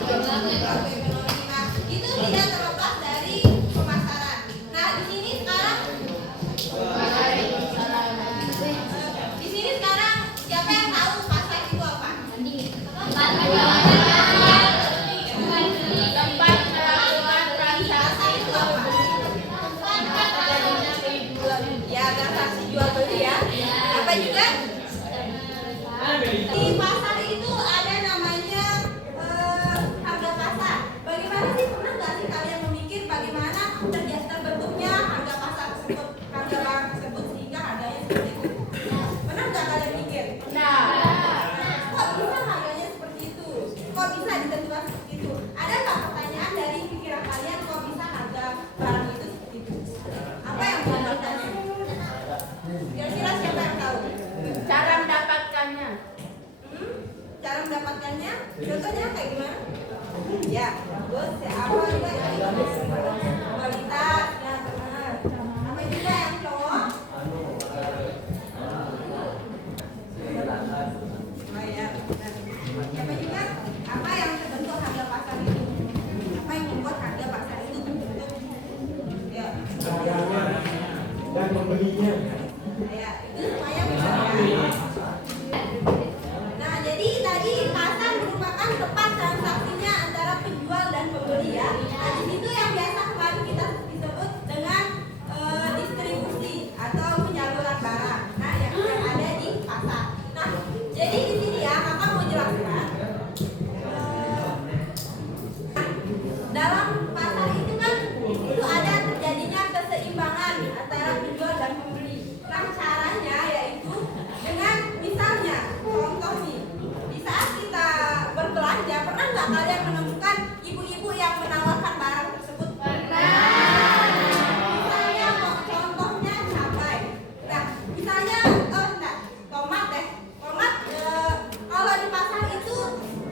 Nah, itu tidak terlepas dari pemasaran. Nah, di sini sekarang siapa yang tahu pasar itu apa? Tempat melakukan transaksi itu apa? Ya, transaksi jual beli ya. Apa juga? Di pasar itu ada namanya harga pasar. Bagaimana sih, pernah nggak sih kalian memikir bagaimana terbentuknya harga pasar tersebut, harga barang tersebut sehingga harganya seperti itu? Pernah nggak kalian mikir? Kok bisa harganya seperti itu? Kok bisa ditentukan seperti itu? Ada nggak pertanyaan dari pikiran kalian kok bisa harga barang itu seperti itu? Apa yang menyebabkannya? Kira-kira siapa yang tahu? Cara mendapatkannya. Cara mendapatkannya? Contohnya kayak gimana? Ya, bagus. Ya, apa juga yang kualitas? Ya, benar. Apa juga yang cowok? Oh ya, benar. Apa juga? Apa yang terbentuk harga pasar itu? Apa yang membuat harga pasar itu terbentuk? Ya. Dan pembelinya. Ya, itu semuanya benar ya. Nah, jadi tadi pasar merupakan tempat transaksinya antara penjual dan pembeli ya. Nah, di situ yang biasa kemarin kita disebut dengan distribusi atau penyaluran barang. Nah, yang ada di pasar. Nah, jadi di sini ya, kakak mau jelaskan. Dalam pasar itu kan itu ada terjadinya keseimbangan antara penjual dan pembeli. Nah, caranya yaitu dengan misalnya contoh nih, di saat kita berbelanja, pernah nggak kalian menemukan ibu-ibu yang menawarkan barang tersebut? Misalnya contohnya cabai. Nah, misalnya tomat deh. Tomat kalau di pasar itu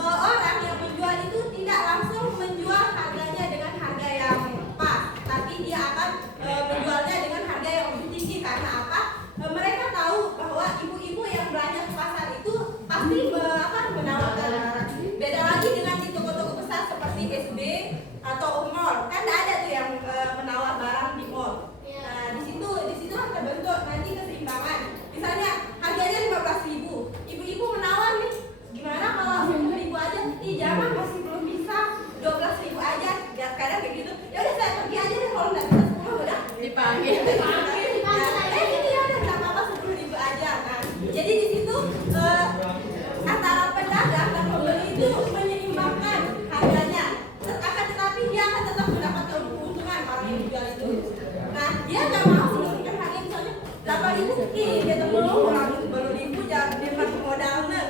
orang yang menjual itu tidak langsung menjual harganya dengan harga yang pas, tapi dia akan menjualnya dengan harga yang lebih tinggi. Karena apa? Mereka tahu bahwa ibu-ibu yang belanja ke pasar itu pasti menawarkan barang. Beda lagi dengan di toko-toko besar seperti SB atau mall, kan ada tuh yang menawar barang di mall. Nah, di situ terbentuk nanti keseimbangan. Misalnya harganya 15.000, ibu-ibu menawar nih, gimana kalau 10.000 aja? Ih, jangan, masih belum bisa, 12.000 aja. Ya, kadang kayak gitu. Ya udah, saya pergi aja deh, kalau nggak bisa 10 udah Dipanggil. Ini ada nggak apa-apa 10.000 aja. Nah, jadi di situ antara pedagang dan pembeli itu menyeimbangkan harganya. Akan tetapi dia akan tetap mendapatkan keuntungan orang yang dijual itu. Nah, dia nggak mau menurunkan harga, misalnya 8.000, dia temu orang 10.000 jangan dia pakai modalnya,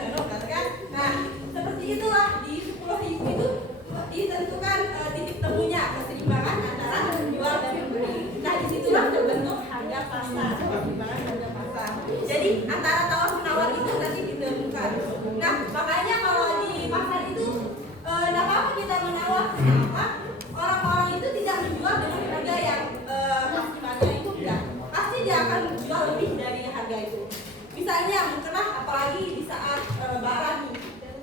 kan? Nah, seperti itulah di 10.000 itu ditentukan titik temunya keseimbangan antara penjual dan pembeli. Nah, disitulah terbentuk harga pasar, keseimbangan harga pasar. Jadi antara tawar menawar itu nanti ditemukan. Nah, makanya kalau di pasar itu tidak apa kita menawar. Kenapa? Orang-orang itu tidak menjual dengan harga yang maksimalnya itu enggak. Pasti dia akan menjual lebih dari harga itu. Misalnya mungkinlah apalagi di saat lebaran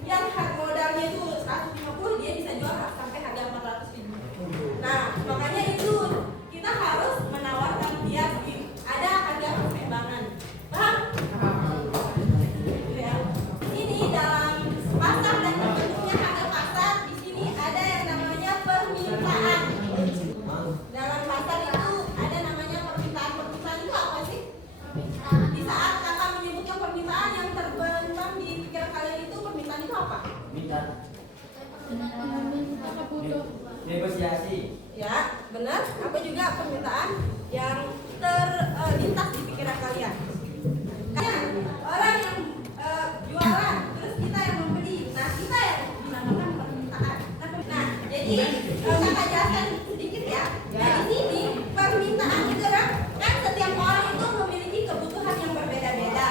yang harga modalnya itu 150, dia bisa jual sampai harga 400.000. Nah, makanya itu kita harus menawarkan dia ada harga keseimbangan. Paham? Ya. Ini dalam pasar dan terbentuknya harga pasar, di sini ada yang namanya permintaan. Dalam pasar itu ada namanya permintaan. Permintaan itu apa sih? Di saat kakak menyebutkan permintaan, yang terbentang di pikiran kalian itu permintaan itu apa? Minta. Negosiasi. Ya, benar. Apa juga permintaan yang terlintas di pikiran kalian? Orang yang jualan, terus kita yang membeli. Nah, kita yang dinamakan permintaan. Nah, jadi kakak jelaskan sedikit ya. Nah, di sini permintaan itu kan setiap orang itu memiliki kebutuhan yang berbeda-beda.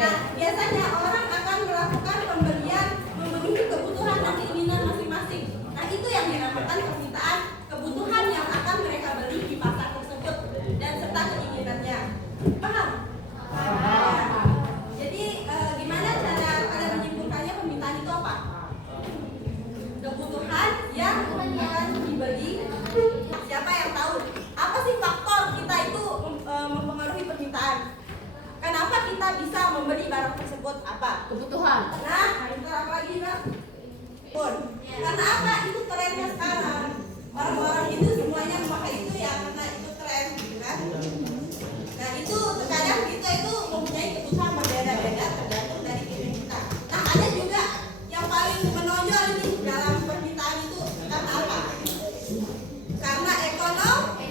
Nah, biasanya orang akan melakukan pembelian memenuhi kebutuhan dan keinginan masing-masing. Nah, itu yang dinamakan permintaan, kebutuhan yang akan mereka beli di pasar tersebut dan serta keinginannya. Paham? Ya. Jadi gimana cara kalian menyimpulkannya permintaan itu apa? Kebutuhan bisa membeli barang tersebut? Apa? Kebutuhan. Nah, itu apa lagi, Mbak? Pun. Karena apa? Itu trennya sekarang. Orang-orang itu semuanya memakai itu ya karena itu tren, gitu kan? Nah, itu terkadang kita itu mempunyai kebutuhan berbeda-beda tergantung dari diri kita. Nah, ada juga yang paling menonjol ini dalam permintaan itu karena apa? Karena ekonomi.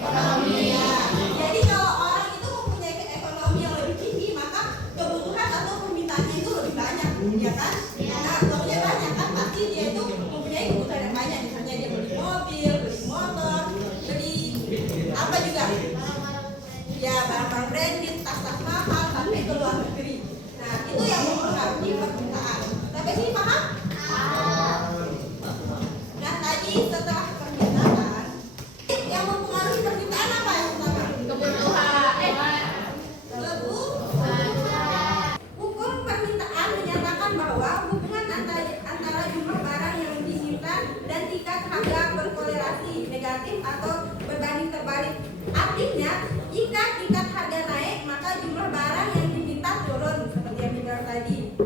Ya. Jadi kalau orang itu mempunyai ekonomi yang lebih tinggi, maka kebutuhan atau permintaannya itu lebih banyak, ya kan? Karena uangnya banyak kan, pasti dia itu mempunyai kebutuhan yang banyak. Misalnya dia beli mobil, beli motor, beli apa juga? Ya barang-barang branded, tas-tas mahal sampai ke luar negeri. Nah itu yang mempengaruhi permintaan. Sampai sini paham? Nah tadi setelah permintaan, yang mempengaruhi permintaan apa yang pertama? Kebutuhan. Hukum permintaan menyatakan bahwa hubungan antara jumlah barang yang disimpan dan tingkat harga berkorelasi negatif atau berbanding terbalik. Artinya, jika tingkat harga naik, maka jumlah barang yang diminta turun, seperti yang dibilang tadi.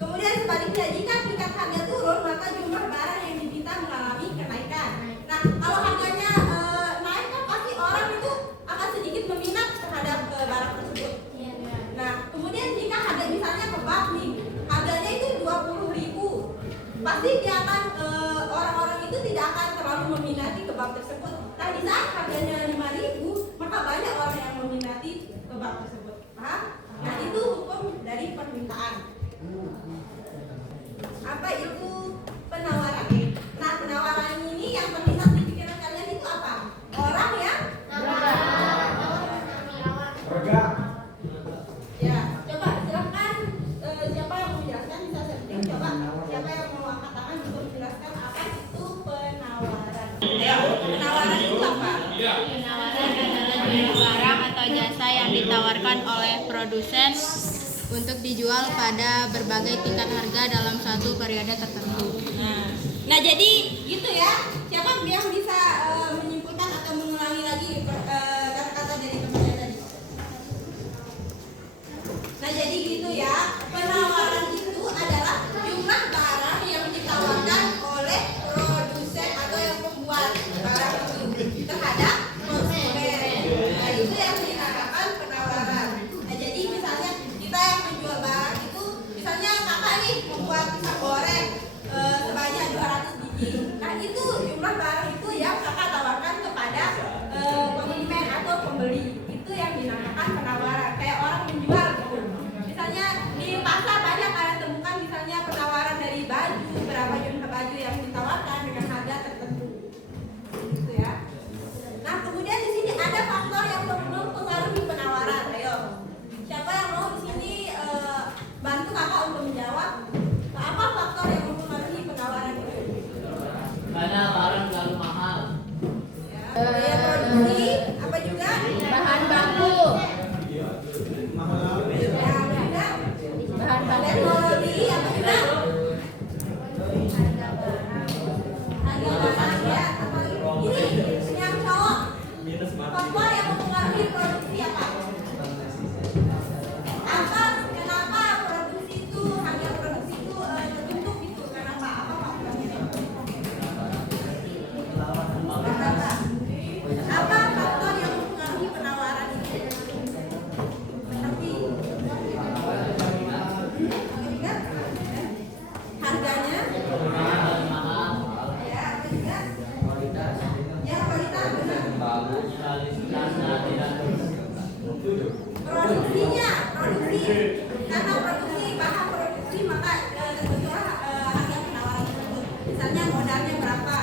Kemudian sebaliknya, jika tingkat harga turun, maka jumlah barang yang diminta mengalami kenaikan. Nah, kalau harganya naik kan pasti orang itu akan sedikit meminat terhadap barang tersebut. Nah, kemudian jika harga misalnya kebab nih, harganya itu 20.000, pasti dia akan orang-orang itu tidak akan terlalu meminati kebab tersebut. Nah, di saat harganya 5.000, maka banyak orang yang meminati kebab tersebut. Paham? Nah, itu hukum dari permintaan. Apa itu penawaran? Nah, penawaran ini yang terlintas di pikiran kalian itu apa? Orang yang Harga. ya, coba silakan siapa yang mau menjelaskan bisa setting coba siapa yang mau angkat tangan untuk menjelaskan apa itu penawaran. Ayo, penawaran itu apa? Penawaran adalah jenis barang atau jasa yang ditawarkan oleh produsen untuk dijual pada berbagai tingkat harga dalam suatu periode tertentu. Nah jadi gitu ya. Siapa yang bisa menyimpulkan atau mengulangi lagi kata-kata dari temannya tadi? Nah jadi gitu ya. Penawaran itu adalah jumlah barang yang ditawarkan oleh produsen atau yang membuat barang itu terhadap konsumen. Nah itu yang dinamakan penawaran. Nah jadi misalnya kita yang menjual barang itu, misalnya kakak nih membuat pisang goreng sebanyak 200 biji. Nah itu jumlah barang itu yang kakak tawarkan kepada konsumen atau pembeli. Itu yang dinamakan penawaran. Kayak orang menjual gitu. Misalnya di pasar banyak kalian temukan misalnya penawaran dari baju, berapa jumlah baju yang ditawarkan dengan harga tertentu. Gitu ya. Nah kemudian di sini ada faktor yang mempengaruhi penawaran. Ayo, siapa yang mau di sini bantu kakak untuk menjawab? Apa faktor yang mempengaruhi penawaran itu? Karena barang terlalu mahal. Ya, biaya produksi, apa juga? Bahan baku. Ya, apa juga? Bahan baku. Teknologi, apa juga? Harga barang ya, apa ini yang cowok. Faktor yang mempengaruhi produksi apa? Apa? Kenapa produksi itu harga produksi itu terbentuk gitu? Kenapa? Apa faktornya? Apa faktor yang mempengaruhi penawaran itu? Seperti harganya, ya apa juga? Ya kualitas benar. Produksinya, karena produksi bahan produksi maka tentunya harga penawaran tersebut. Misalnya modalnya berapa?